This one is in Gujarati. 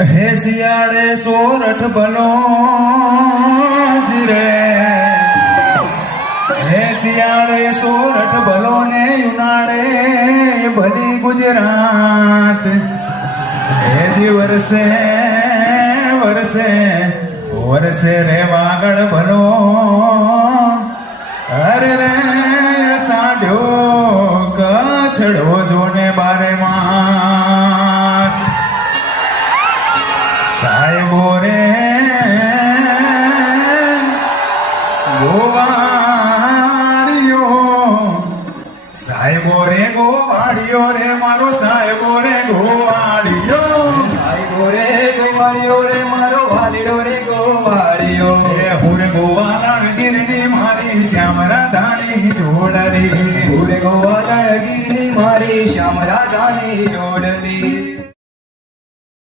હે શિયાળે સોરઠ ભલો રે, હે શિયાળે સોરઠ ભલો ને ઉનાળે ભલી ગુજરાત. હે જી વરસે વરસે વરસે રે વાગડ ભલો, અરે રે સાડ્યો કછડો જોને બારે માં